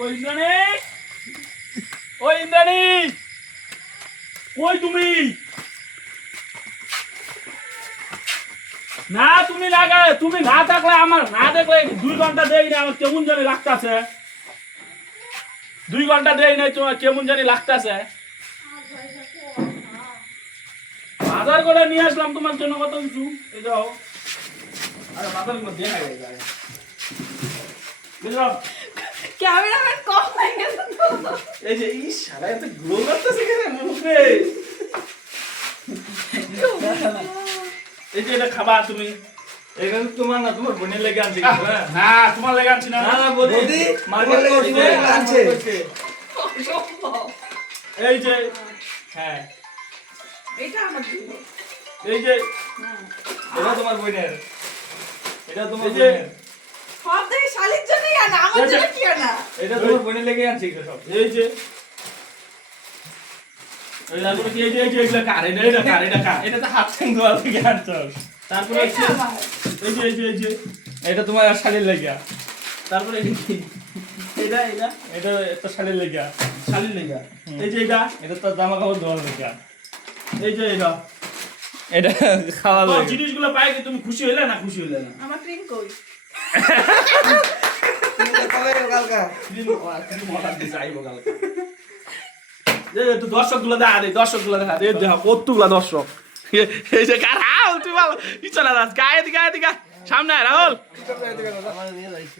ওই ইন্দ্রাণী, ওই ইন্দ্রাণী, কই তুমি? না তুমি লাগা, তুমি না থাকলে আমার না দেখলে 2 ঘন্টা দেই না, আমার কেমন জানি লাগতাছে। 2 ঘন্টা দেই নাই তোমার কেমন জানি লাগতাছে। বাজার করে নিয়ে আসলাম তোমার জন্য কত কিছু। এই যাও, আরে বাজার করে দেখা যায় বুঝলাম। ক্যামেরাম্যান কম হয়ে গেছে তো। এই যে এই সারা এত গ্লো করতেছে কেন মুখে? এই যে এটা খাবা তুমি। এটা তো তোমার না, তোমার বোনের লেগে আনছি। না তোমার লেগে আনছি না। না না বৌদি, তোমার লেগে আনছে। অসম্ভব। এই যে হ্যাঁ, এটা আমার জন্য। এই যে এটা তোমার বোনের, এটা তোমার এই যে বোনের, সব দেখি শালির জন্যই আনা, আমার এই যে- জন্য কি আনা? এটা তোমার বোনের লেগে আনছি এগুলো সব। এই যে এই তারপরে কি এই যে এগুলা কার? এটা কার? এটা কার? এটা তো হাত ঠ্যাং ধোয়া লেগে আনছো। তারপরে এটা আমার। এই যে এটা তোমার আর শাড়ির লেগে, তারপরে এটা কি? এটা এটা তো শাড়ির লেগে, শালির লেগা। এই যে এটা, এটা তো জামা কাপড় ধোয়ার লেগে, এই যে এটা। এটা খাওয়া তো লেগে। জিনিসগুলো পাই কি তুমি খুশি হইলে না খুশি হইলে না? আমার ক্রিম কই? কবে কালকা তুমি মজা দিছে আইবো কালকে। তো দর্শকগুলো দেখা দে, দর্শকগুলো দেখা দে, দেখা কতগুলা দর্শক। এই যে কার হাল তুই ভালো ই চলা যাস গায়ে দিকে সামনে আয় রাহুল। আমার নিয়ে যাইছি